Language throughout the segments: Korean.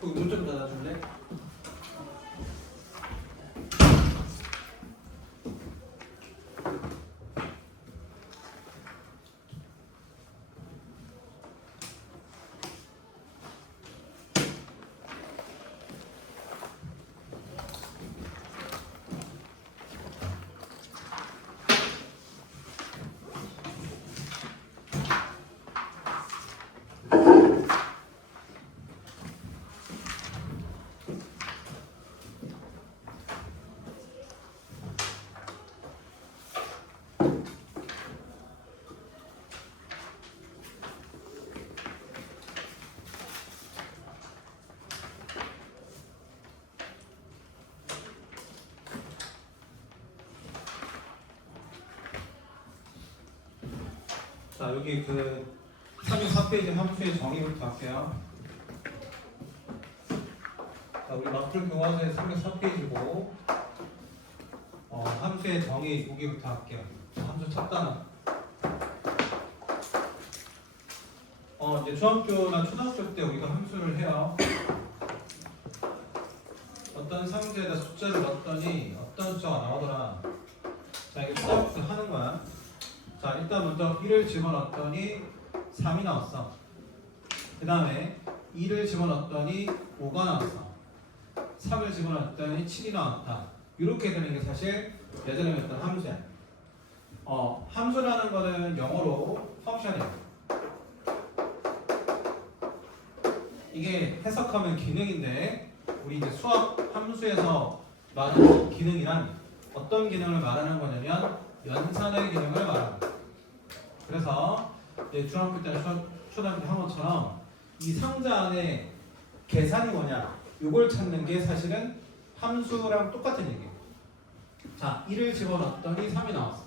거기 문 좀 닫아줄래? 자, 여기 그 364페이지 함수의 정의부터 할게요. 자, 우리 마플 교과서의 304페이지고 함수의 정의 보기부터 할게요. 함수 첫 단어. 이제 중학교나 초등학교 때 우리가 함수를 해요. 어떤 상수에다 숫자를 넣었더니 어떤 숫자가 나오더라. 자, 이게 초등학교 때 하는 거야. 자, 일단 먼저 1을 집어넣었더니 3이 나왔어. 그 다음에 2를 집어넣었더니 5가 나왔어. 3을 집어넣었더니 7이 나왔다. 이렇게 되는 게 사실 예전에 했던 함수야. 함수라는 거는 영어로 펑션이야. 이게 해석하면 기능인데 우리 이제 수학 함수에서 말하는 기능이란 어떤 기능을 말하는 거냐면 연산의 기능을 말하는 거야. 그래서 중학교 때나 초등학교 때 한 것처럼 이 상자 안에 계산이 뭐냐 이걸 찾는 게 사실은 함수랑 똑같은 얘기예요. 자, 1을 집어넣었더니 3이 나왔어.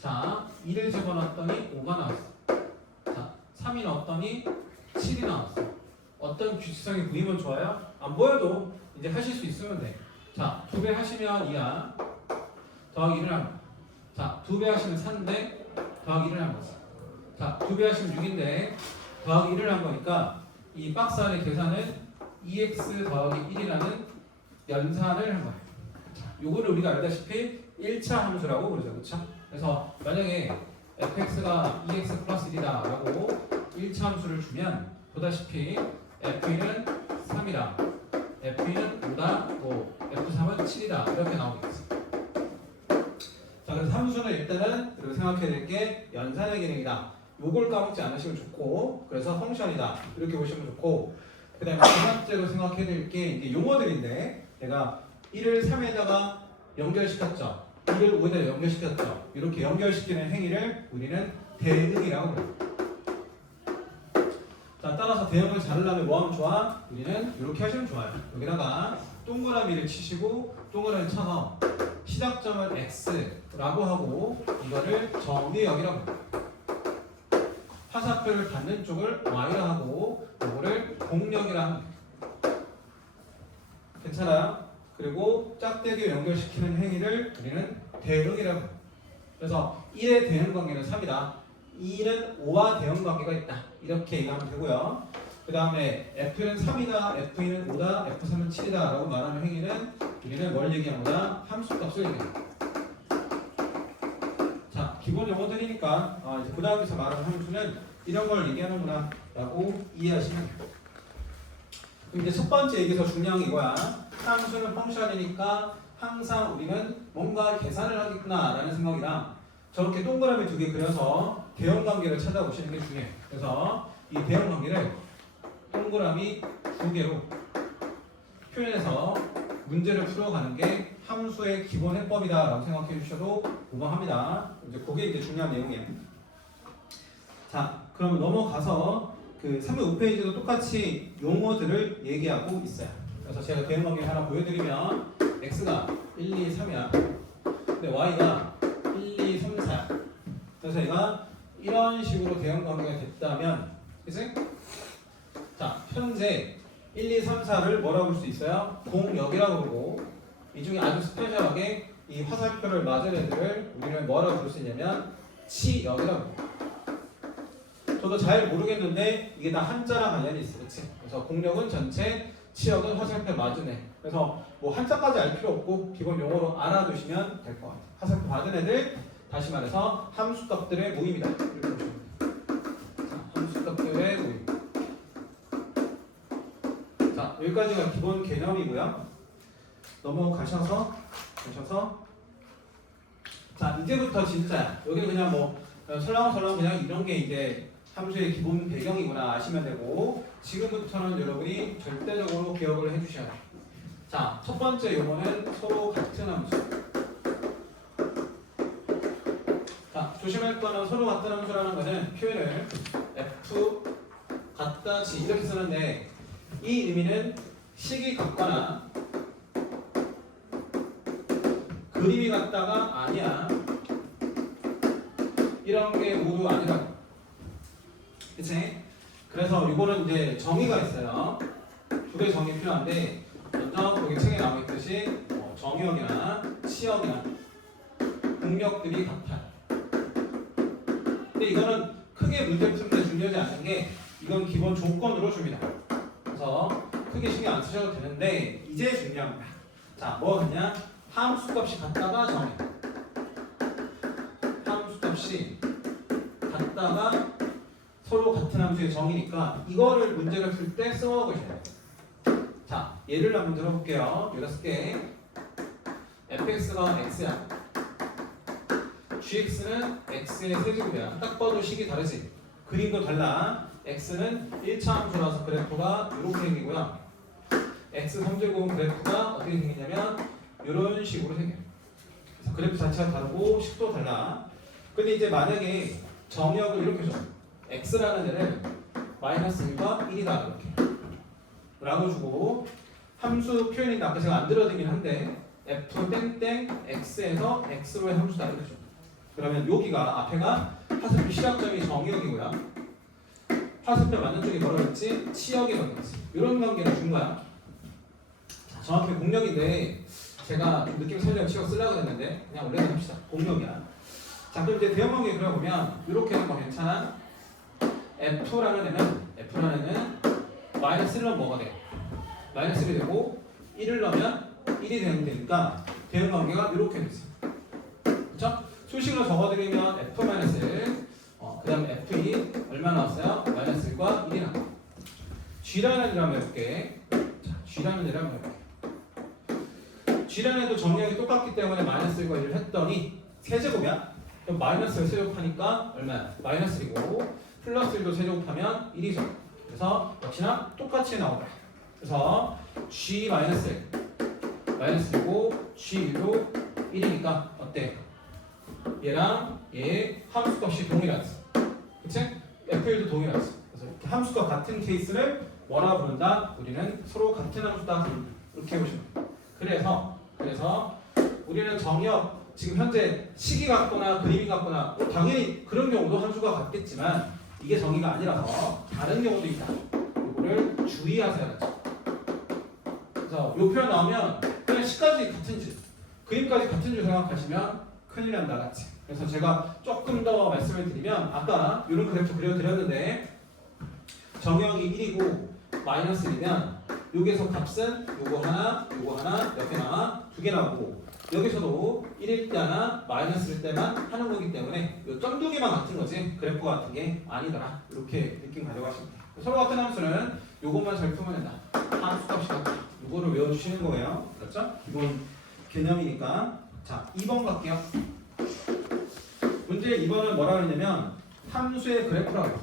자, 2를 집어넣었더니 5가 나왔어. 자, 3이 넣었더니 7이 나왔어. 어떤 규칙성이 보이면 좋아요? 안 보여도 이제 하실 수 있으면 돼. 자, 2배 하시면 2야. 더하기 1을 하면. 자, 2배 하시면 4인데 더하기 1을 한 거지. 자, 2배 하시면 6인데 더하기 1을 한 거니까 이 박스 안의 계산은 2x 더하기 1이라는 연산을 한 거야. 자, 요거를 우리가 알다시피 1차 함수라고 그러죠. 그렇죠? 그래서 만약에 fx가 2x 플러스 1이다 라고 1차 함수를 주면 보다시피 f2는 3이다, f2는 5다, f3은 7이다 이렇게 나오겠지. 자, 그래서 함수는 일단은 그리고 생각해야 될 게 연산의 기능이다. 요걸 까먹지 않으시면 좋고, 그래서 펑션이다 이렇게 보시면 좋고, 그 다음에 두 번째로 생각해야 될 게 이제 용어들인데 내가 1을 3에다가 연결시켰죠, 1을 5에다가 연결시켰죠. 이렇게 연결시키는 행위를 우리는 대응이라고 그래요. 자, 따라서 대응을 자르려면 뭐 하면 좋아? 우리는 이렇게 하시면 좋아요. 여기다가 동그라미를 치시고 동그라미 쳐서 시작점을 x라고 하고 이거를 정의역이라고 해요. 화살표를 받는 쪽을 y라 하고 이거를 공역이라 합니다. 괜찮아요? 그리고 짝대기 연결시키는 행위를 우리는 대응이라고 해요. 그래서 1의 대응 관계는 3이다. 2는 5와 대응 관계가 있다. 이렇게 얘기하면 되고요. 그 다음에 F는 3이다, F2는 5다, F3은 7이다 라고 말하는 행위는 우리는 뭘 얘기하는 거야? 함수값을 얘기합니다. 자, 기본 용어들이니까 이제 고등학교에서 말하는 함수는 이런 걸 얘기하는구나 라고 이해하시면 돼요. 그럼 이제 첫 번째 얘기에서 중요한 게 이거야. 함수는 펑션이니까 항상 우리는 뭔가 계산을 하겠구나 라는 생각이랑 저렇게 동그라미 두 개 그려서 대응 관계를 찾아보시는 게 중요해요. 그래서 이 대응 관계를 동그라미 두 개로 표현해서 문제를 풀어가는 게 함수의 기본 해법이다 라고 생각해 주셔도 무방합니다. 이제 그게 이제 중요한 내용이에요. 자, 그럼 넘어가서 그 305페이지도 똑같이 용어들을 얘기하고 있어요. 그래서 제가 대응 관계 하나 보여드리면 x가 1, 2, 3이야. 근데 y가 1, 2, 3, 4야. 그래서 얘가 이런 식으로 대응 관계가 됐다면, 그치? 자, 현재 1, 2, 3, 4를 뭐라고 볼 수 있어요? 공역이라고 부르고, 이 중에 아주 스페셜하게 이 화살표를 맞은 애들을 우리는 뭐라고 부를 수 있냐면 치역이라고 부르고. 저도 잘 모르겠는데 이게 다 한자랑 관련이 있어, 그렇지? 그래서 공력은 전체, 치역은 화살표 맞은 애. 그래서 뭐 한자까지 알 필요 없고 기본 용어로 알아두시면 될 것 같아요. 화살표 맞은 애들, 다시 말해서 함수값들의 모임이다. 이렇게 보시면 돼요. 자, 함수값들의 모임. 자, 여기까지가 기본 개념이고요. 넘어가셔서 자, 이제부터 진짜야. 여기는 그냥 뭐 설렁설렁 그냥 이런 게 이제 함수의 기본 배경이구나 아시면 되고, 지금부터는 여러분이 절대적으로 기억을 해주셔야 돼요. 자, 첫 번째 용어는 서로 같은 함수. 자, 조심할 거는 서로 같은 함수라는 거는 표현을 F 같다 지 이렇게 쓰는데, 이 의미는 식이 같거나 그림이 같다가 아니야. 이런 게 모두 아니라고. 그치? 그래서 이거는 이제 정의가 있어요. 두 개 정의 필요한데, 먼저 거기 책에 나와 있듯이 정의역이나 치역이나 공력들이 같아요. 근데 이거는 크게 문제 푸는데 중요하지 않은 게, 이건 기본 조건으로 줍니다. 그래서 크게 신경 안 쓰셔도 되는데, 이제 중요한 거야. 자, 뭐 하냐? 함수값이 같다가 정해. 함수값이 같다가 서로 같은 함수의 정의니까 이거를 문제를 풀 때 써보셔야 돼요. 자, 예를 한번 들어볼게요. 여기다 쓸게. fx가 x야. gx는 x의 세제곱이야. 딱 봐도 식이 다르지? 그림도 달라. x는 1차 함수라서 그래프가 이렇게 생기고요. x 3제곱은 그래프가 어떻게 생기냐면 이런 식으로 생겨요. 그래서 그래프 자체가 다르고 식도 달라. 근데 이제 만약에 정의역을 이렇게 줘. x라는 애를 마이너스 1과 1이다 이렇게 라고 주고, 함수 표현인데 아까 제가 안 들어드긴 한데 f 땡땡 x에서 x로의 함수다 이렇게 줘. 그러면 여기가 앞에가 화살표 시작점이 정의역이고요. 화살표 맞는 쪽이 뭐라 그랬지? 치역이 뭐라 그랬지? 이런 관계를 준 거야. 자, 정확히 공력인데 제가 좀 느낌 살려고 치역 쓰려고 했는데 그냥 원래는 합시다. 공력이야. 자, 그럼 이제 대형 관계 그려보면 이렇게 하는 거 괜찮아? F라는 애는 마이너스 1 넣으면 뭐가 돼? 마이너스 1이 되고 1을 넣으면 1이 되는 되니까 대형 관계가 이렇게 되지. 그쵸? 수식으로 적어드리면 F 마이너스 1, 그 다음에 F2 얼마 나왔어요? 마이너스 1과 1이 나와. G라는 애를 한번 해볼게. 자, G라는 애를 한번 해볼게. G라는 애도 정량이 똑같기 때문에 마이너스 1과 1을 했더니 세제곱이야? 그럼 마이너스 1 세제곱하니까 얼마야? 마이너스 1이고 플러스 1도 세제곱하면 1이죠. 그래서 역시나 똑같이 나오더라. 그래서 G 마이너스 1 마이너스 1이고 G1도 1이니까 어때? 얘랑 얘 함수값이 동일하지. 그치? F1도 동일하지. 그래서 이렇게 함수가 같은 케이스를 뭐라 부른다? 우리는 서로 같은 함수다. 이렇게 보시면 돼요. 그래서 우리는 정의역 지금 현재 식이 같거나 그림이 같거나 당연히 그런 경우도 함수가 같겠지만 이게 정의가 아니라서 다른 경우도 있다. 이거를 주의하세요. 그래서 이 표현 나오면 그냥 식까지 같은 줄, 그림까지 같은 줄 생각하시면 큰일 난다 같이. 그래서 제가 조금 더 말씀을 드리면 아까 이런 그래프 그려드렸는데 정의역이 1이고 마이너스 1이면 여기에서 값은 요거 하나 몇 개 나와? 2개 나오고 여기서도 1일 때 하나 마이너스일 때만 하는 거기 때문에 이 점 2개만 같은 거지 그래프 같은 게 아니더라. 이렇게 느낌 가져가시면 돼요. 서로 같은 함수는 요것만 잘 풀면 된다. 함수값이 같다. 요거를 외워주시는 거예요. 그렇죠? 기본 개념이니까. 자, 2번 갈게요. 문제 2번은 뭐라 그러냐면 함수의 그래프라고 해요.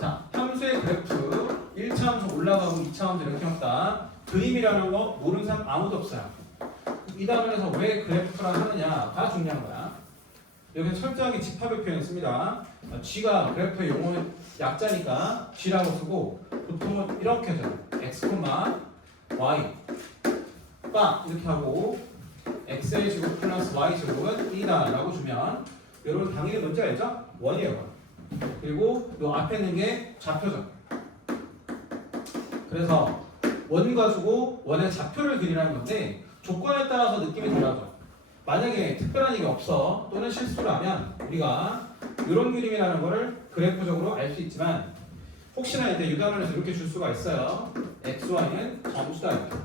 자, 함수의 그래프 1차 함수 올라가고 2차 함수 이렇게 없다. 그림이라는 거 모르는 사람 아무도 없어요. 이 단원에서 왜 그래프라 하느냐가 중요한 거야. 여기 철저하게 집합의 표현을 씁니다. G가 그래프의 용어 약자니까 G라고 쓰고 보통은 이렇게 하죠. X, Y 빠 이렇게 하고 X의 제곱 플러스 Y 제곱은 1이다 라고 주면 여러분 당연히 뭔지 알죠? 원이에요. 그리고 요 앞에 있는 게 좌표죠. 그래서 원 가지고 원의 좌표를 그리라는 건데 조건에 따라서 느낌이 달라져. 만약에 특별한 일이 없어 또는 실수를 하면 우리가 이런 그림이라는 거를 그래프적으로 알 수 있지만 혹시나 이제 유단원에서 이렇게 줄 수가 있어요. x, y는 점수다 이렇게.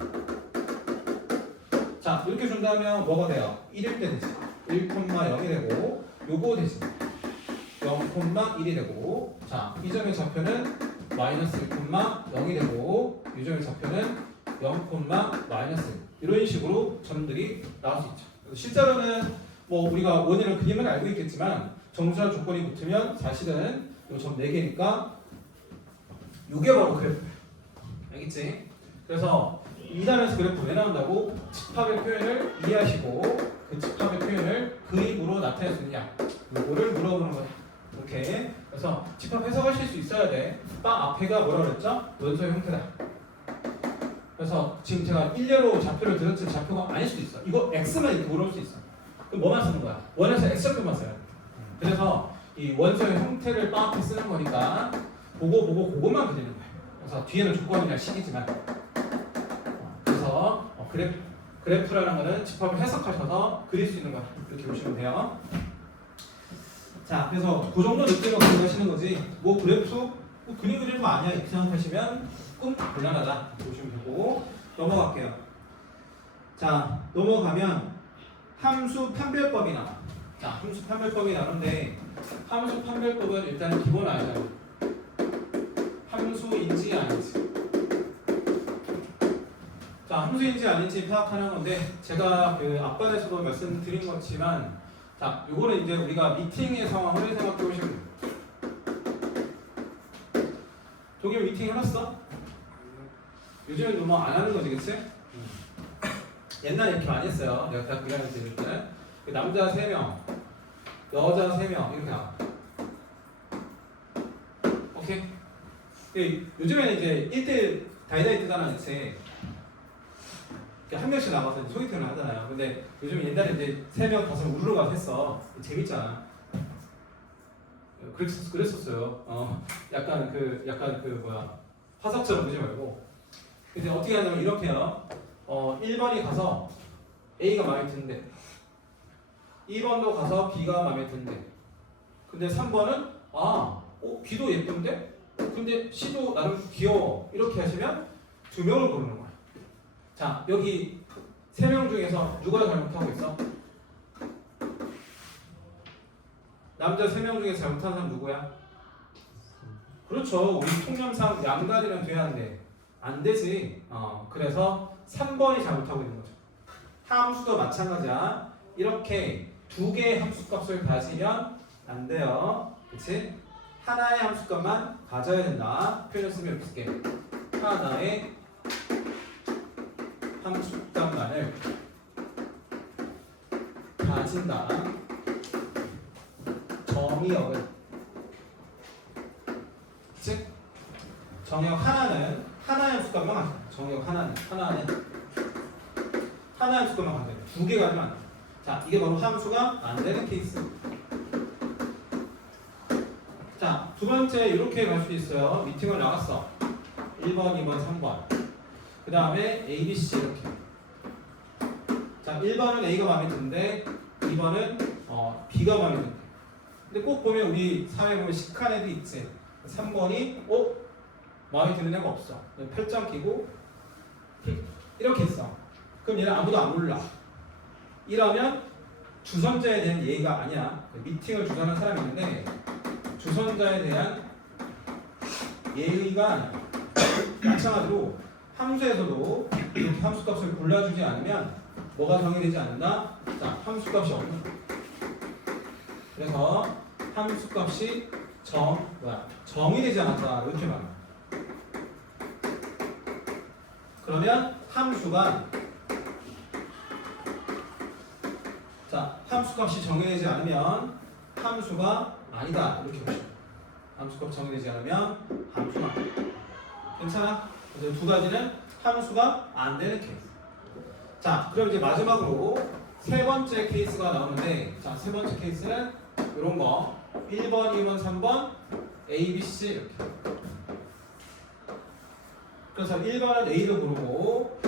자 이렇게 준다면 뭐가 돼요? 1일 때 되지. 1,0이 되고 요거 되지. 0,1이 되고 자 이 점의 좌표는 마이너스 1,0이 되고 이 점의 좌표는 0,-1 이런 식으로 점들이 나올 수 있죠. 실제로는 뭐 우리가 원인을 그림은 알고 있겠지만 정수한 조건이 붙으면 사실은 이 점 4개니까 이게 바로 그래프예요. 알겠지? 그래서 2단에서 그래프 왜 나온다고? 집합의 표현을 이해하시고 그 집합의 표현을 그림으로 나타낼 수 있냐 이거를 물어보는 거예요. 이렇게 그래서 집합 해석하실 수 있어야 돼. 빵 앞에가 뭐라 그랬죠? 원소의 형태다. 그래서 지금 제가 일례로 좌표를 드렸지 좌표가 아닐 수도 있어. 이거 x만 이렇게 물어볼 수 있어. 그럼 뭐만 쓰는 거야? 원에서 x좌표만 써야 돼. 그래서 이 원소의 형태를 빵 앞에 쓰는 거니까 보고 그것만 그리는 거예요. 그래서 뒤에는 조건이나 식이지만 그래서 그래프라는 거는 집합을 해석하셔서 그릴 수 있는 거야. 이렇게 보시면 돼요. 자, 그래서 그 정도 느낌으로 가져가시는 거지. 뭐 그래프, 뭐 그림 그리는 거 아니야 이렇게 생각하시면 꿈 곤란하다 이렇게 보시면 되고 넘어갈게요. 자, 넘어가면 함수 판별법이 나와. 자, 함수 판별법이 나오는데 함수 판별법은 일단 기본 알잖아요. 함수인지 아닌지. 자, 함수인지 아닌지 파악하는 건데 제가 그 앞반에서도 말씀드린 것지만 자, 요거는 이제 우리가 미팅의 상황을 생각해 보시면 돼요. 독일 미팅 해봤어? 요즘은 뭐 안 하는 거지, 그치? 옛날에 이렇게 많이 했어요. 내가 대학 1학년 때 이럴 때는 남자 3명, 여자 3명 이렇게 나와. 오케이? 요즘에는 이제 1대1 다이다이 뜨잖아, 그치? 한 명씩 나가서 소개팅을 하잖아요. 근데 요즘 옛날에 이제 3명, 5명 우르르 가서 했어. 재밌잖아. 그랬었어요. 약간 그 뭐야 화석처럼 보지 말고. 근데 어떻게 하냐면 이렇게 해요. 1번이 가서 A가 마음에 드는데 2번도 가서 B가 마음에 드는데 근데 3번은 B도 예쁜데 근데 C도 나름 귀여워 이렇게 하시면 2명을 고르는 거야. 자 여기 3명 중에서 누가 잘못하고 있어? 남자 3명 중에 잘못하는 사람 누구야? 그렇죠. 우리 통념상 양다리는 돼야 하는데 안 되지. 그래서 3번이 잘못하고 있는 거죠. 함수도 마찬가지야. 이렇게 두 개의 함수값을 가지면 안 돼요. 그치? 하나의 함수값만 가져야 된다. 표현을 쓰면 이렇게 쓸게. 하나의 함수값만을 가진다. 정의역은 즉 정의역 하나는 하나의 함수값만 가진다. 정의역 하나는 하나의 함수값만 가진다. 두 개 가지면 안 돼. 자 이게 바로 함수가 안 되는 케이스. 자 두 번째 이렇게 갈 수 있어요. 미팅을 나갔어. 1번, 2번, 3번. 그 다음에 A, B, C 이렇게. 자 1번은 A가 마음에 드는데 2번은 B가 마음에 드는데. 근데 꼭 보면 우리 사회에 보면 식한 애도 있지. 3번이 마음에 드는 애가 없어. 8점 끼고 이렇게 했어. 그럼 얘는 아무도 안 몰라. 이러면 주선자에 대한 예의가 아니야. 미팅을 주선한 사람이 있는데 주선자에 대한 예의가 아니야. 마찬가지로 함수에서도 이렇게 함수값을 골라주지 않으면 뭐가 정의되지 않는다? 자, 함수값이 없는 거야. 그래서 함수값이 정의되지 않았다 이렇게 말합니다. 그러면 함수가 함수값이 정의되지 않으면 함수가 아니다 이렇게 보시면 함수값 정의되지 않으면 함수가 아니다. 괜찮아? 그래서 두 가지는 함수가 안 되는 케이스. 자, 그럼 이제 마지막으로 세 번째 케이스가 나오는데 자, 세 번째 케이스는 이런 거 1번, 2번, 3번 A, B, C 이렇게. 그래서 1번은 A를 고르고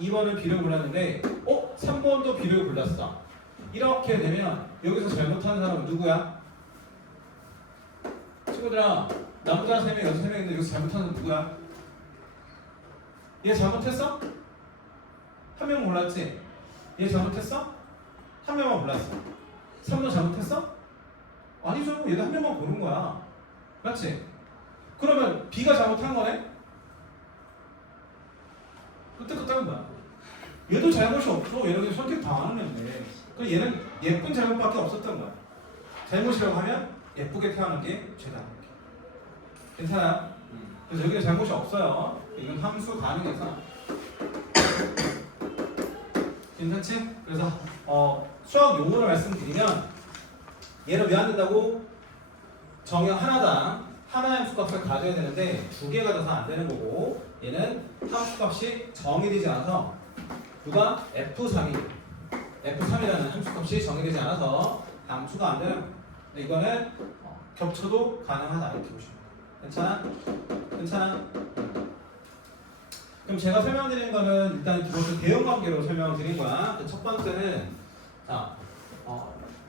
2번은 B를 골랐는데 3번도 B를 골랐어. 이렇게 되면 여기서 잘못하는 사람은 누구야? 친구들아, 남자 3명, 여자 3명인데 여기서 잘못하는 건 누구야? 얘 잘못했어? 한 명 몰랐지? 얘 잘못했어? 한 명만 몰랐어. 3도 잘못했어? 아니죠. 얘도 한 명만 고른 거야. 맞지? 그러면 B가 잘못한 거네? 끄떡끄떡한 거야. 얘도 잘못이 없어. 얘는 그냥 선택 당하는 건데. 그 얘는 예쁜 잘못밖에 없었던 거야. 잘못이라고 하면 예쁘게 태어난 게 죄다. 괜찮아? 그래서 여기는 잘못이 없어요. 이건 함수 가능해서. 괜찮지? 그래서 수학 용어를 말씀드리면 얘를 왜 안 된다고? 정형 하나당 하나의 함수값을 가져야 되는데 두 개가 돼서 안 되는 거고, 얘는 함수값이 정의되지 않아서 누가 F3이라는 함수값이 정의되지 않아서 함수가 안 되는 거예요. 근데 이거는 겹쳐도 가능하다 이렇게 보시면 돼요. 괜찮아? 그럼 제가 설명드리는 거는 일단 두 번째 대응 관계로 설명을 드린 거야. 첫 번째는 자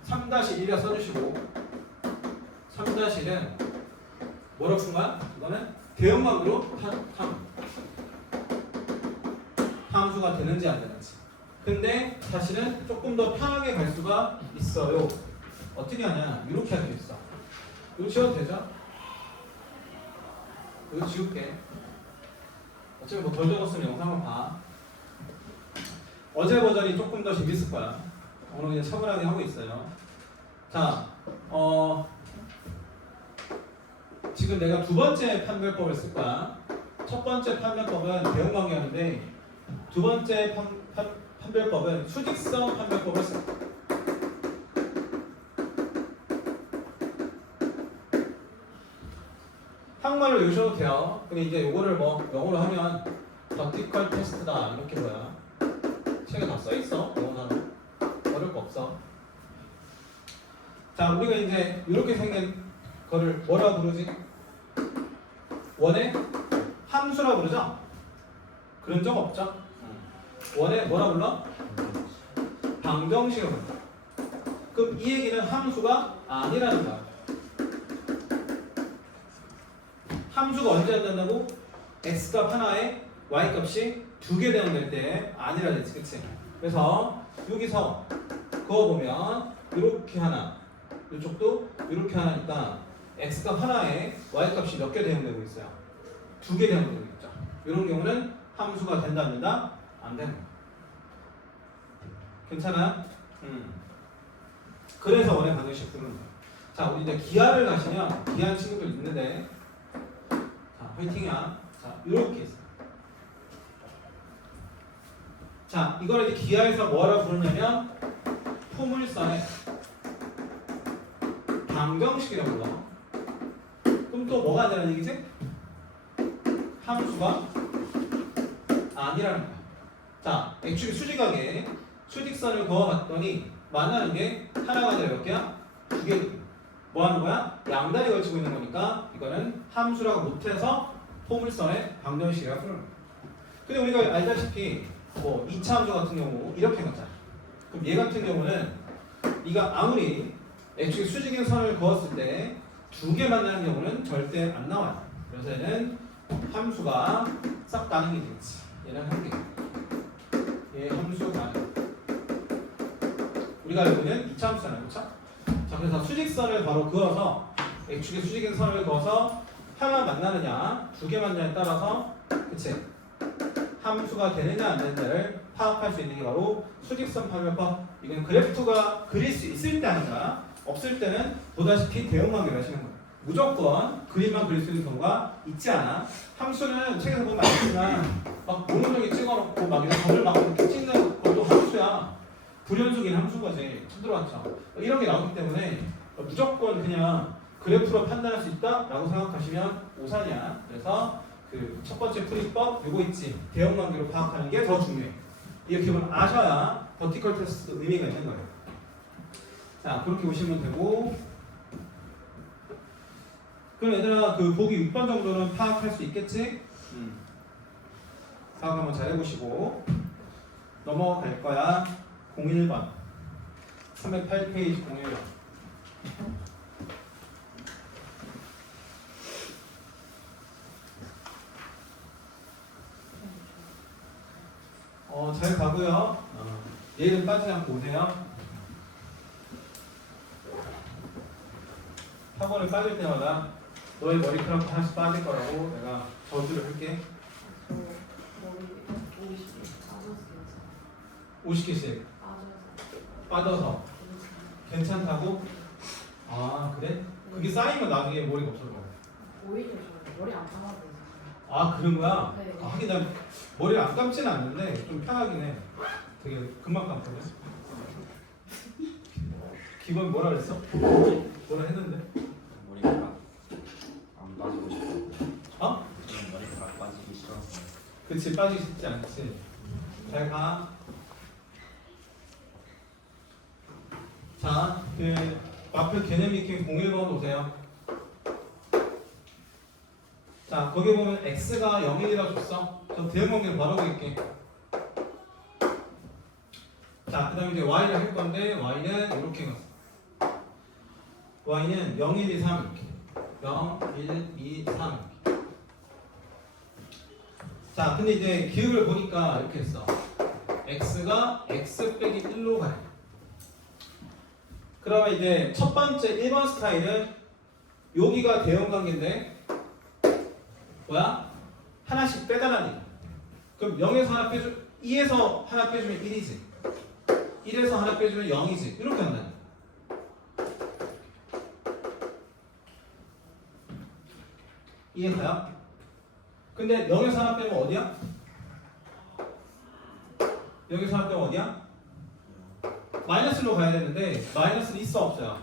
3-1이라 써주시고, 3-1은 뭐라고 쓴 거야? 이거는 대응 관계로 함수가 되는지 안 되는지. 근데 사실은 조금 더 편하게 갈 수가 있어요. 어떻게 하냐? 이렇게 할 수 있어. 이거 지워도 되죠? 이거 지울게. 어차피 뭐 덜 적었으면 영상 한번 봐. 어제 버전이 조금 더 재밌을 거야. 오늘 그냥 차분하게 하고 있어요. 자, 지금 내가 두 번째 판별법을 쓸 거야. 첫 번째 판별법은 대응관계하는데, 두 번째 판별법은 수직성 판별법을 쓸 거야. 한국말로 외우셔도 돼요. 근데 이제 요거를 뭐 영어로 하면 vertical test다 이렇게 뭐야. 책에 다 써있어. 영어는 어려울 거 없어. 자, 우리가 이제 이렇게 생긴 거를 뭐라 부르지? 원의 함수라 부르죠? 그런 적 없죠? 원의 뭐라 불러? 방정식으로 불러. 그럼 이 얘기는 함수가 아니라는 거야. 함수가 언제 안 된다고? x값 하나에 y값이 두 개 되는 때 아니라 됐지, 그치? 그래서 여기서 그거 보면 이렇게 하나, 이쪽도 이렇게 하나니까 x값 하나에 y값이 몇 개 대응되고 있어요? 두 개 대응되고 있죠. 이런 경우는 함수가 된다, 안 된다? 안 되는 거야. 괜찮아? 그래서 원의 방정식 부르는 거야. 자, 우리 이제 기하를 가시면 기하는 친구들 있는데, 자, 화이팅이야. 자, 이렇게 있어. 자, 이걸 이제 기하에서 뭐라 부르냐면 포물선의 방정식이라고 불러. 그럼 또 뭐가 안 되는 얘기지? 함수가 아니라는 거야. 자, x축이 수직하게 수직선을 그어봤더니 만나는 게 하나가 아니라 몇 개야? 두 개. 뭐 하는 거야? 양다리 걸치고 있는 거니까 이거는 함수라고 못해서 포물선의 방정식이라고 부르는 거야. 근데 우리가 알다시피 뭐 2차 함수 같은 경우 이렇게 해놨잖아. 그럼 얘 같은 경우는 네가 아무리 x축이 수직인 선을 그었을 때 두 개 만나는 경우는 절대 안 나와요. 그래서 얘는 함수가 싹 다른 게 되겠지. 얘는 한 개. 얘 함수가 아니야. 우리가 알고 있는 2차 함수잖아요. 그렇죠? 자, 그래서 수직선을 바로 그어서 x축의 수직인 선을 그어서 하나 만나느냐 두 개 만나느냐에 따라서 그치? 함수가 되느냐 안 되느냐를 파악할 수 있는 게 바로 수직선 판별법. 이건 그래프가 그릴 수 있을 때 아니라 없을 때는 보다시피 대응관계를 하시는 거예요. 무조건 그림만 그릴 수 있는 경우가 있지 않아. 함수는 책에서 보면 알지만 막 모노정이 찍어놓고 막 이런 점을 막 이렇게 찍는 것도 함수야. 불연속인 함수인 거지. 처음 들어봤죠? 이런 게 나오기 때문에 무조건 그냥 그래프로 판단할 수 있다라고 생각하시면 오산이야. 그래서 그 첫 번째 풀이법 요거 있지. 대응관계로 파악하는 게 더 중요해. 이렇게 보면 아셔야 버티컬 테스트 의미가 있는 거예요. 자, 그렇게 보시면 되고, 그럼 얘들아 그 보기 6번 정도는 파악할 수 있겠지? 파악 한번 잘 해보시고 넘어갈 거야. 01번 308페이지 01번. 가고요. 얘는 빠지지 않고 오세요. 학원을 빠질 때마다 너의 머리카락 하나씩 빠질 거라고 내가 저주를 할게. 머리 50개씩 빠져서 괜찮다고? 아 그래? 그게 쌓이면 나중에 머리가 없어져. 오히려 저 머리 안 감아도 돼요. 아 그런 거야? 네. 아, 하긴 난 머리를 안 감지는 않는데 좀 편하긴 해. 되게 금방 감거든. 기본 뭐라 그랬어? 뭐라 했는데? 머리카락 안 빠지고 싶어. 어? 저는 머리카락 빠지기 싫어서. 그치 빠지기 쉽지 않지. 잘 가. 자, 그 마표 개념 익힘 01번 오세요. 자, 거기 보면 x가 0일이라고 줬어. 저 대응 관계를 바로 그릴게. 자, 그 다음에 이제 y를 할 건데 y는 이렇게 갔어. y는 0, 1, 2, 3 이렇게. 0, 1, 2, 3 이렇게. 자, 근데 이제 기억을 보니까 이렇게 했어. x가 x 빼기 1로 가요. 그러면 이제 첫 번째 1번 스타일은 여기가 대응 관계인데 뭐야? 하나씩 빼달라는 얘기. 그럼 0에서 하나 빼주 2에서 하나 빼주면 1이지. 1에서 하나 빼주면 0이지. 이렇게 한다는 거야. 이해가요? 근데 0에서 하나 빼면 어디야? 여기서 하나 빼면 어디야? 마이너스로 가야 되는데 마이너스는 있어 없어요?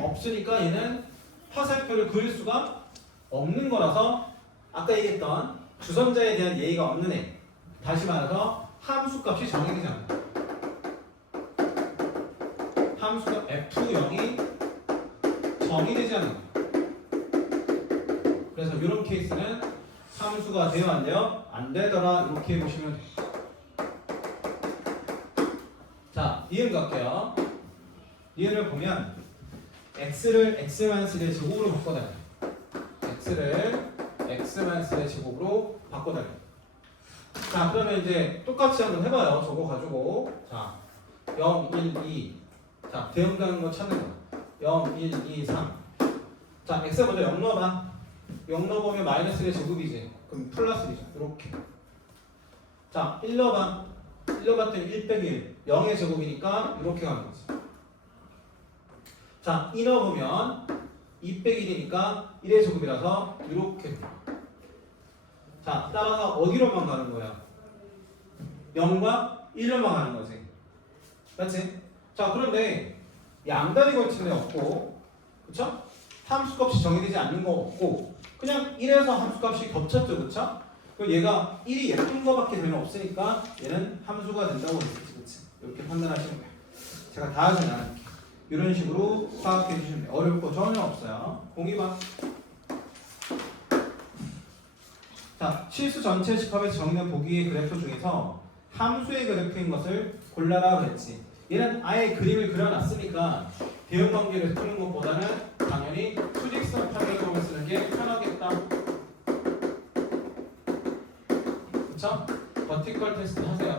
없으니까 얘는 화살표를 그릴 수가 없는 거라서 아까 얘기했던 주선자에 대한 예의가 없는 애. 다시 말해서 함수 값이 정해지지 않는다. 함수가 f0이 정의되지 않는 거야. 그래서 이런 케이스는 함수가 돼요 안 돼요? 안 되더라 이렇게 보시면 돼요. 자, 이응 갈게요. 이응을 보면 x를 x-1의 제곱으로 바꿔달래. x를 x-1의 제곱으로 바꿔달래. 자, 그러면 이제 똑같이 한번 해봐요. 저거 가지고. 자, 0, 1, 2. 자, 대응되는 거 찾는 거야. 0, 1, 2, 3. 자, x 먼저 0 넣어봐. 0 넣어보면 마이너스의 제곱이지. 그럼 플러스 1이죠. 이렇게. 자, 1 넣어봐. 1 넣어봤더니 1 빼기 1. 0의 제곱이니까 이렇게 가는 거지. 자, 2 넣어보면 2 빼기 1이니까 1의 제곱이라서 이렇게. 자, 따라서 어디로만 가는 거야? 0과 1로만 가는 거지. 맞지? 자, 그런데 양단이 걸친 애 없고, 그쵸? 함수값이 정해지지 않는 거 없고, 그냥 1에서 함수값이 겹쳤죠, 그쵸? 그럼 얘가 1이 예쁜 거밖에 별로 없으니까 얘는 함수가 된다고 했지, 그치? 이렇게 판단하시는 거예요. 제가 다 하진 않을게요. 이런 식으로 파악해 주시면 돼요. 어려울 거 전혀 없어요. 02번. 자, 실수 전체 집합에서 정의된 보기의 그래프 중에서 함수의 그래프인 것을 골라라 그랬지. 얘는 아예 그림을 그려놨으니까 대응 관계를 푸는 것보다는 당연히 수직선 판별법을 쓰는 게 편하겠다. 그쵸? 버티컬 테스트 하세요.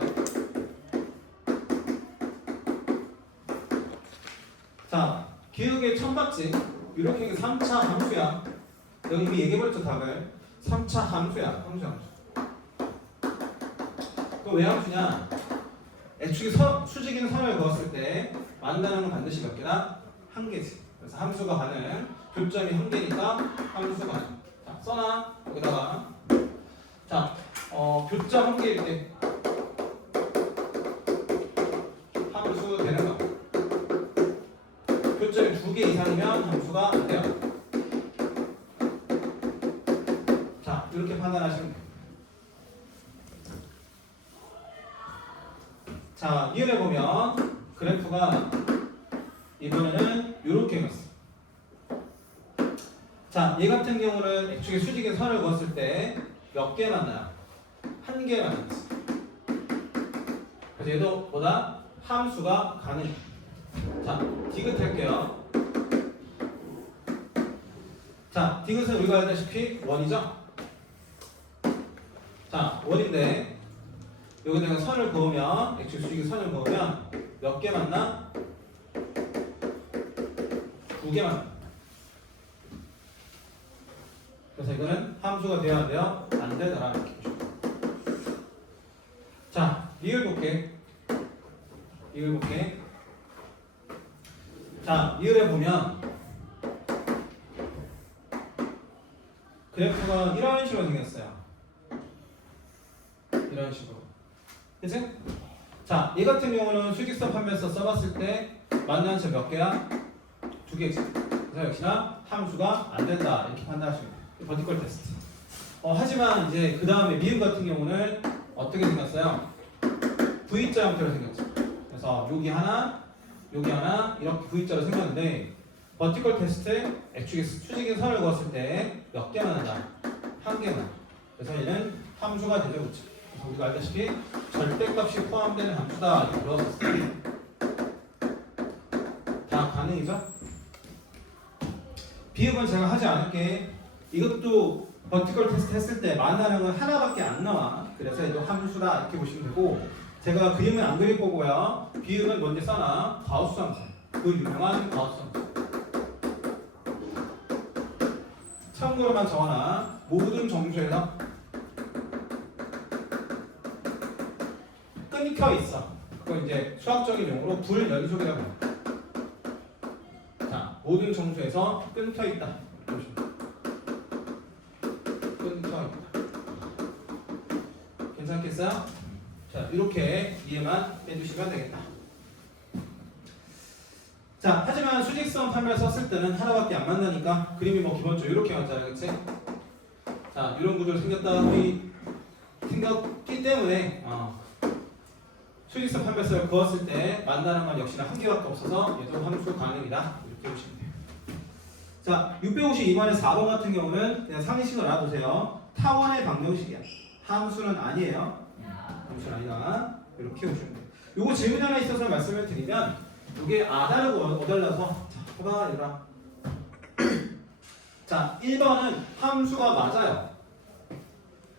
자, 기억에 처음 봤지? 이렇게 3차 함수야. 여기 이미 얘기해버렸죠, 답을. 3차 함수야. 함수. 그거 왜 함수냐? 애축이 수직인 선을 그었을 때 만나는 건 반드시 몇 개나? 한 개지. 그래서 함수가 가는 교점이 한 개니까 함수가 가는. 자, 써놔. 여기다가. 자, 교점 한 개일 때 함수 되는 거. 교점이 2개 이상이면 함수가 안 돼요. 자, 이렇게 판단하시면 돼요. 자, 이해를 보면 그래프가 이번에는 이렇게 갔어. 자, 얘 같은 경우는 X축의 수직인 선을 그었을 때 몇 개 만나요? 한 개 만났지. 그래서 얘도 보다 함수가 가는. 자, 디귿 할게요. 자, 디귿은 우리가 알다시피 원이죠? 자, 원인데 여기 내가 선을 그으면 x축 수직에 선을 그으면 몇 개 만나? 2개 만나. 그래서 이거는 함수가 되어야 안 돼요? 안 되더라. 이렇게 보시면 돼요. 자, 리을 볼게. 리을 볼게. 자, 리을에 보면 그래프가 이런 식으로 생겼어요. 이런 식으로. 그치? 자, 이 같은 경우는 수직선 판별서 써봤을 때 만나는 수 몇 개야? 2개지. 그래서 역시나 함수가 안 된다. 이렇게 판단하시면 돼요. 버티컬 테스트. 하지만 이제 그 다음에 미음 같은 경우는 어떻게 생겼어요? V자 형태로 생겼죠. 그래서 여기 하나, 여기 하나 이렇게 V자로 생겼는데 버티컬 테스트 X축에 수직인 선을 그었을 때 몇 개만 한다? 1개만. 그래서 얘는 함수가 되죠. 그렇죠? 그래서 우리가 알다시피 절대값이 포함되는 함수다. 이렇게 배웠었어요. 다 가능이죠? 비읍은 제가 하지 않을게. 이것도 버티컬 테스트 했을 때 만나는 건 하나밖에 안 나와. 그래서 이거 함수다 이렇게 보시면 되고 제가 그림은 안 그릴 거고요. 비읍은 먼저 써놔. 가우스 함수. 그 유명한 가우스 함수. 참고로만 적어놔. 모든 정수에서 끊겨 있어. 그거 이제 수학적인 용어로 불연속이라고 해요. 자, 모든 정수에서 끊겨 있다. 끊겨 있다. 괜찮겠어요? 자, 이렇게 이해만 해주시면 되겠다. 자, 하지만 수직선 판별 썼을 때는 하나밖에 안 만나니까 그림이 뭐 기본적으로 이렇게 왔잖아요, 그렇지? 자, 이런 구조로 생겼기 때문에 수직선 판별서를 그었을 때 만나는 건 역시나 한 개밖에 없어서 얘도 함수 가능이다. 이렇게 보시면 돼요. 자, 652번의 4번 같은 경우는 그냥 상식을 알아두세요. 타원의 방정식이야. 함수는 아니에요. 함수는 아니다. 이렇게 보시면 돼요. 요거 질문 하나 있어서 말씀을 드리면 이게 아다르고 어달라서 자, 봐봐 얘들아. 자, 1번은 함수가 맞아요.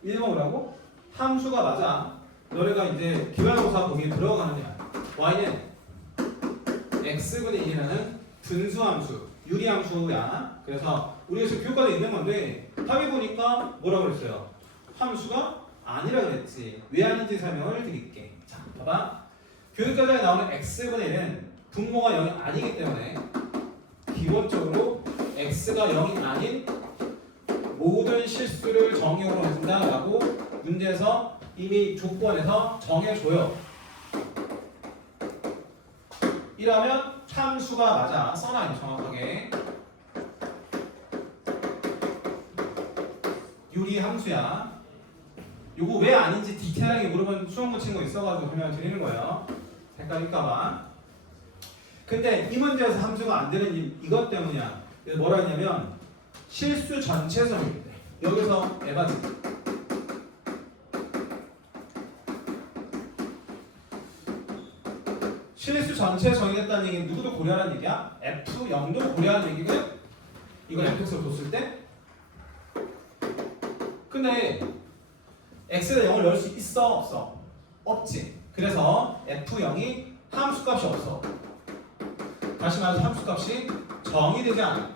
1번 뭐라고? 함수가 맞아. 너네가 이제 기말고사 거기에 들어가느냐. y는 x분의 1이라는 분수함수, 유리함수야. 그래서 우리가 지금 교과서에 있는 건데 답이 보니까 뭐라고 그랬어요? 함수가 아니라 그랬지. 왜 아닌지 설명을 드릴게. 자, 봐봐. 교육과정에 나오는 x분의 1은 분모가 0이 아니기 때문에 기본적으로 x가 0이 아닌 모든 실수를 정의로 해준다라고 문제에서 이미 조건에서 정해줘요. 이러면 함수가 맞아. 써놔요, 정확하게. 유리함수야. 요거 왜 아닌지 디테일하게 물어본 수험 고친 거 있어가지고 설명을 드리는 거예요. 헷갈릴까봐. 근데 이 문제에서 함수가 안 되는 이것 때문이야. 뭐라 했냐면 실수 전체성인데 여기서 에바지. 실수 전체 정의했다는 얘기는 누구도 고려하라는 얘기야? F0도 고려하는 얘기거든? 이걸 fx로 뒀을 때? 근데 x에다 0을 넣을 수 있어? 없어? 없지. 그래서 f0이 함수값이 없어. 다시 말해서 함수값이 정의되지 않아.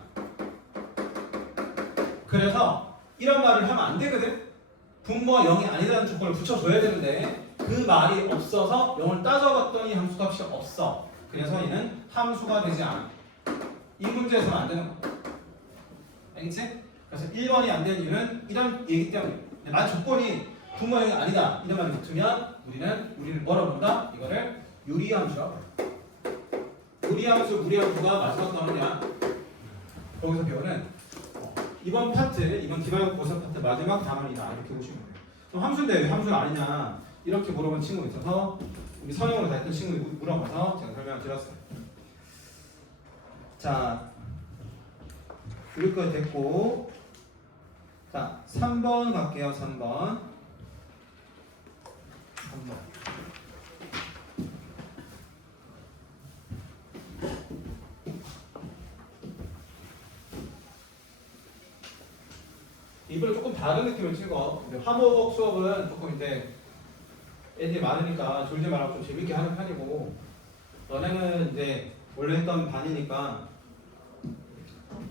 그래서 이런 말을 하면 안 되거든? 분모가 0이 아니라는 조건을 붙여줘야 되는데 그 말이 없어서 0을 따져봤더니 함수값이 없어. 그래서 얘는 함수가 되지 않아. 이 문제에서는 안 되는 거야. 알겠지? 그래서 1번이 안 되는 이유는 이런 얘기 때문에 만약 조건이 분모 0이 아니다 이런 말이 붙으면 우리는 뭐라고 본다? 이거를 유리함수라고 해요. 유리함수, 무리함수가 마지막 단어냐? 거기서 배우는 이번 파트, 이번 기말고사 파트 마지막 단원이다 이렇게 보시면 돼요. 그럼 함수인데 왜 함수가 아니냐 이렇게 물어본 친구가 있어서 우리 선영으로 다 했던 친구를 물어봐서 제가 설명을 드렸어요. 자, 여기까지 됐고, 자 3번 갈게요. 3번. 이번에 조금 다른 느낌을 찍어. 화목 수업은 조금 이제 애들이 많으니까 졸지 말고 좀 재밌게 하는 편이고 너네는 이제 원래 했던 반이니까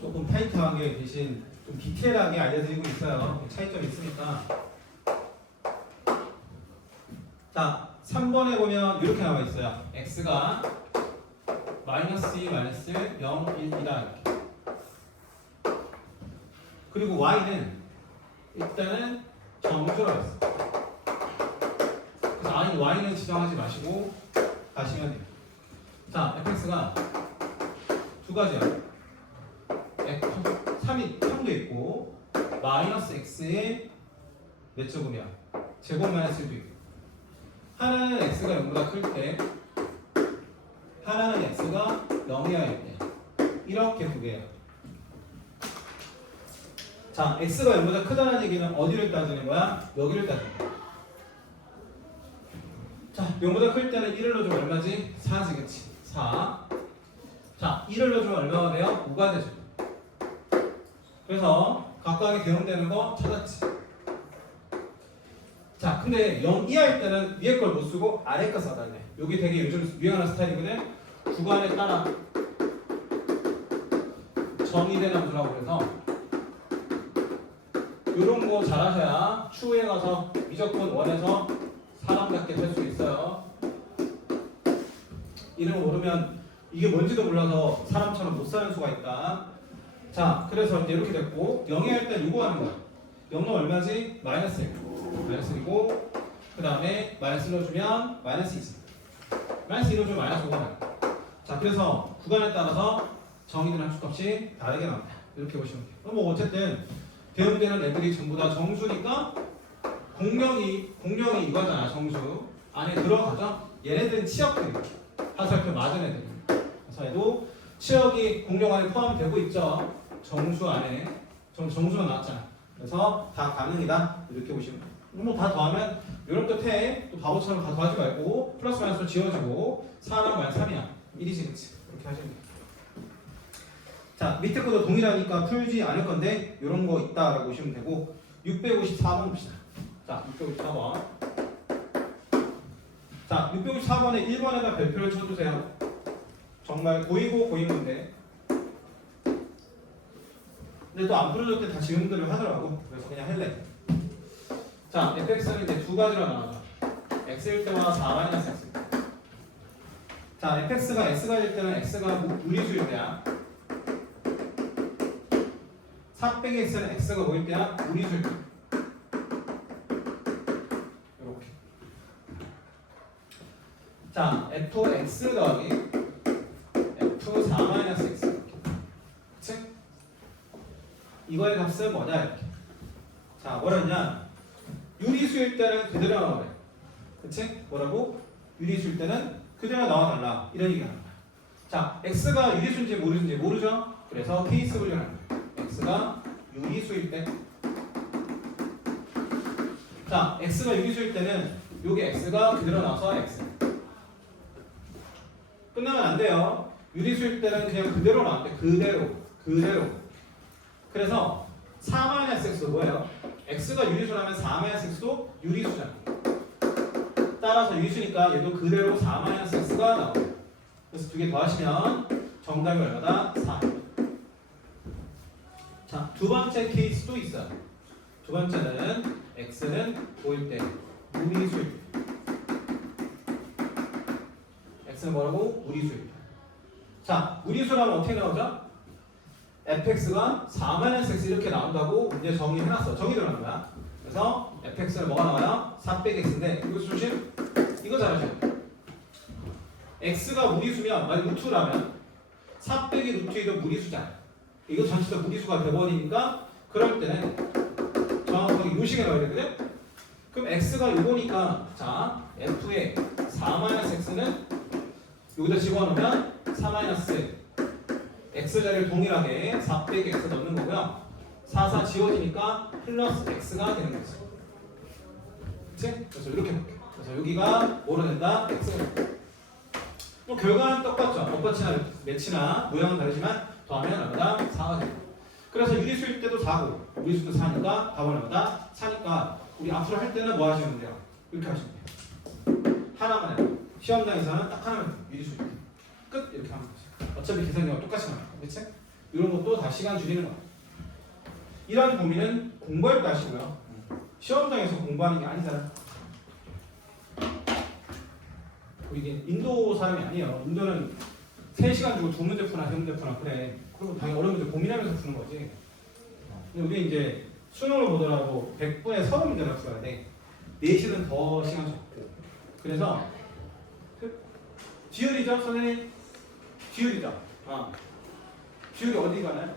조금 타이트하게 대신 좀 디테일하게 알려드리고 있어요. 차이점이 있으니까. 자, 3번에 보면 이렇게 나와 있어요. x가 마이너스 2, 마이너스 0, 1이다 이렇게. 그리고 y는 일단은 정수라고 했어. 그래서 아니 y는 지정하지 마시고 가시면 돼요. 자, fx가 두 가지야. 3도 있고 마이너스 x의 몇 제곱이야? 제곱 마이너스 1도 있고 하나는 x가 0보다 클 때 하나는 x가 0이어야 할 때 이렇게 두 개예요. 자, x가 0보다 크다는 얘기는 어디를 따지는 거야? 여기를 따지는 거야. 자, 0보다 클 때는 1을 넣어주면 얼마지? 4지, 그치? 4. 자, 1을 넣어주면 얼마가 돼요? 5가 되죠. 그래서 각각의 대응되는 거 찾았지. 자, 근데 0 이하일 때는 위에 걸 못 쓰고 아래 거 써달래. 여기 되게 요즘 유행하는 스타일이거든. 구간에 따라 정의되는 함수라고 그래서 이런 거 잘하셔야 추후에 가서 미적분 원에서 사람답게 될 수 있어요. 이런 거 모르면 이게 뭔지도 몰라서 사람처럼 못 사는 수가 있다. 자, 그래서 이제 이렇게 됐고 0이 할 때 이거 하는 거야. 0은 얼마지? 마이너스 1. 마이너스 1이고 그 다음에 마이너스 1로 주면 마이너스 2. 마이너스 1로 주면 마이너스 5가 나요. 자, 그래서 구간에 따라서 정의되는 함수값이 다르게 나옵니다. 이렇게 보시면 돼요. 뭐 어쨌든 대응되는 애들이 전부 다 정수니까 공명이 이거잖아. 정수 안에 들어가죠. 얘네들은 치역들이에요. 화살표 맞은 애들. 그래서 얘도 치역이 공룡 안에 포함되고 있죠. 정수 안에 정수가 나왔잖아. 그래서 다 가능이다. 이렇게 보시면 돼요. 뭐 다 더하면 이런 뜻에 또 바보처럼 다 더하지 말고 플러스 마이너스로 지워지고 4랑 마이너스 3이야. 1이지 그치? 이렇게 하시면 돼요. 자, 밑에 것도 동일하니까 풀지 않을 건데 이런 거 있다라고 보시면 되고 654번 봅시다. 자, 654번. 자, 654번에 1번에다 별표를 쳐주세요. 정말 고이고 고인 건데 근데 또 안 풀어줄 때 다 지음들을 하더라고. 그래서 그냥 할래. 자, fx는 이제 두 가지로 나눠져. x일 때와 4-x. 자, fx가 x가일 때는 x가 무리수일 때야. 4 빼기 x는 x가 뭐일 때야? 무리수일 때. 이렇게. 자, fx 더하기 f4-x. 그치? 이거의 값은 뭐냐? 이렇게. 자, 뭐라 했냐? 유리수일 때는 그대로 나와래. 그치? 뭐라고? 유리수일 때는 그대로 나와달라. 이런 얘기가 나온 거야. 자, x가 유리수인지 무리수인지 모르죠? 그래서 케이스 분류하는 거야. x가 유리수일 때. 자, x가 유리수일 때는 여기 x가 그대로 나와서 x. 끝나면 안 돼요. 유리수일 때는 그냥 그대로 나왔대. 그대로. 그래서 4-x도 뭐예요? x가 유리수라면 4-x도 유리수잖아. 따라서 유리수니까 얘도 그대로 4-x가 나와요. 그래서 두 개 더하시면 정답이 얼마다? 4. 자, 두 번째 케이스도 있어요. 두 번째는 x는 5일 때, 무리수일 때. x는 뭐라고? 무리수일 때. 자, 무리수라면 어떻게 나오죠? fx가 4-x 이렇게 나온다고 문제 정의해놨어. 정의 들어간 거야. 그래서 fx는 뭐가 나와요? 4 빼기 x인데 이거 조심. 이거 잘하셔야 돼요. x가 무리수면 만약 루트라면 4 빼기 루트 2도 무리수잖아요. 이거 전체 다 무리수가 돼버리니까 그럴 때는 정확하게 요식에 넣어야 되거든. 그럼 x가 요거니까 자 f의 4-x는 여기다 집어넣으면 4- x 자리를 동일하게 4 빼기 x 넣는 거고요. 4 지워지니까 플러스 x가 되는 거지. 그치? 그래서 이렇게 볼게요. 그래서 여기가 뭐로 된다? x가 된다. 뭐 결과는 똑같죠. 엇박치나 매치나 모양은 다르지만 더하면 얼마다? 4가 됩니다. 그래서 유리수일 때도 4고 무리수도 4니까 답은 얼마다? 4니까 우리 앞으로 할 때는 뭐 하시면 돼요? 이렇게 하시면 돼요. 하나만 해. 시험장에서는 딱 하나만 미리 줄게. 끝 이렇게 하는 거지. 어차피 계산기가 똑같이 나와. 그렇지? 이런 것도 다 시간 줄이는 거야. 이런 고민은 공부할 때 하시고요. 시험장에서 공부하는 게 아니잖아. 이게 인도 사람이 아니에요. 인도는 3시간 주고 2문제 푸나 3문제 푸나 그래. 그리고 당연히 어려운 문제 고민하면서 푸는 거지. 근데 우리 이제 수능을 보더라도 100분에 30문제나 풀어야 돼. 4시는 더 시간 적고. 그래서 지율이죠, 선생님? 지율이죠. 지율이 어디 가나요?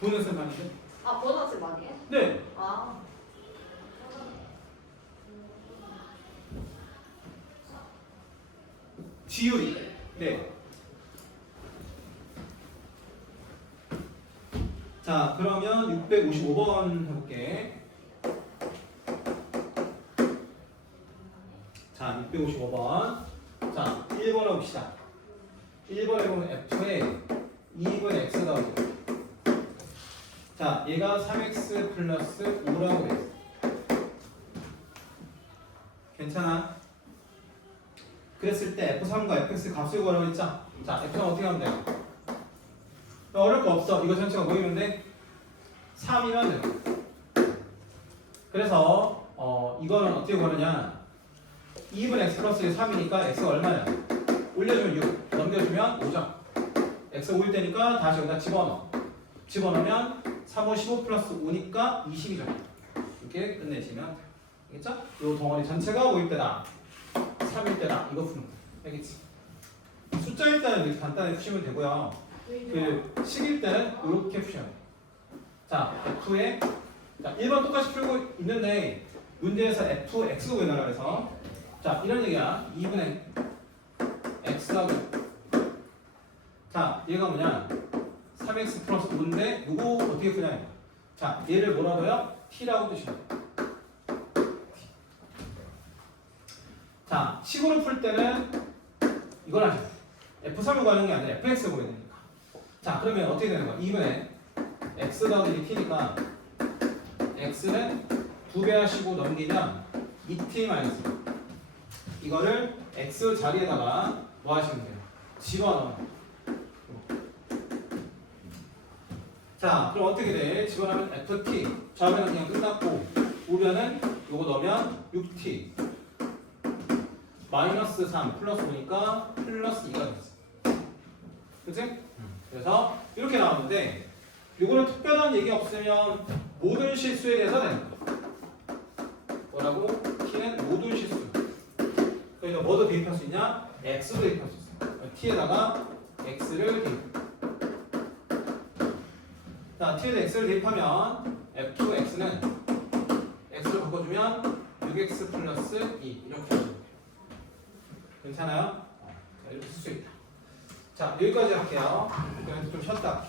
보너스 반이죠? 아 보너스 많이 해? 네. 아 지율이. 네. 자, 그러면 655번 해볼게. 자, 655번. 자, 1번 해봅시다. 1번에 보면 F에 2분 X가 오죠. 자, 얘가 3X 플러스 5라고 돼 있어. 괜찮아? 그랬을 때 F3과 Fx 값을 구하라고 했죠? 자, F는 어떻게 하면 돼요? 어려울 거 없어. 이거 전체가 모이면 돼? 3이면 돼. 그래서 이거는 어떻게 구하느냐? 2분 x 플러스 3이니까 x가 얼마냐? 올려주면 6, 넘겨주면 5죠. x가 5일 때니까 다시 여기다 집어넣어. 집어넣으면 3, 5, 15 플러스 5니까 20이죠. 이렇게 끝내시면 알겠죠? 이 덩어리 전체가 5일 때다. 3일 때다. 이거 푸는 거. 알겠지? 숫자일 때는 이렇게 간단히 푸시면 되고요. 그 식일 때는 이렇게 푸셔야 돼요. 자, F에 자, 1번 똑같이 풀고 있는데 문제에서 F, X가 왜 나라 그래서 자, 이런 얘기야. 2분의 X하고 자, 얘가 뭐냐 3X 플러스 5인데 이거 어떻게 푸냐 자, 얘를 뭐라고요? T라고 뜻이야. 자, 식으로 풀 때는 이걸 하죠. F3을 구하는 게 아니라 FX를 구해야 되니까. 자, 그러면 어떻게 되는 거야? 2분의 X 더하기 T니까 X는 2배 하시고 넘기면 2T 마이너스 이거를 X 자리에다가 뭐 하시면 돼요? 집어넣어요. 자, 그럼 어떻게 돼? 집어넣으면 FT 좌변은 그냥 끝났고 우변은 요거 넣으면 6T 마이너스 3 플러스 5니까 플러스 2가 됐어. 그치? 그래서 이렇게 나왔는데 이거는 특별한 얘기 없으면 모든 실수에 대해서 되는 거야. 뭐라고? T는 모든 실수. 그러니까 뭐도 대입할 수 있냐? X도 대입할 수 있어. T에다가 X를 대입. 자, T에다 X를 대입하면 F2 X는 X를 바꿔주면 6X 플러스 2 이렇게 해줍니다. 괜찮아요? 자, 이렇게 쓸 수 있다. 자, 여기까지 할게요. 그냥 좀 쉬었다.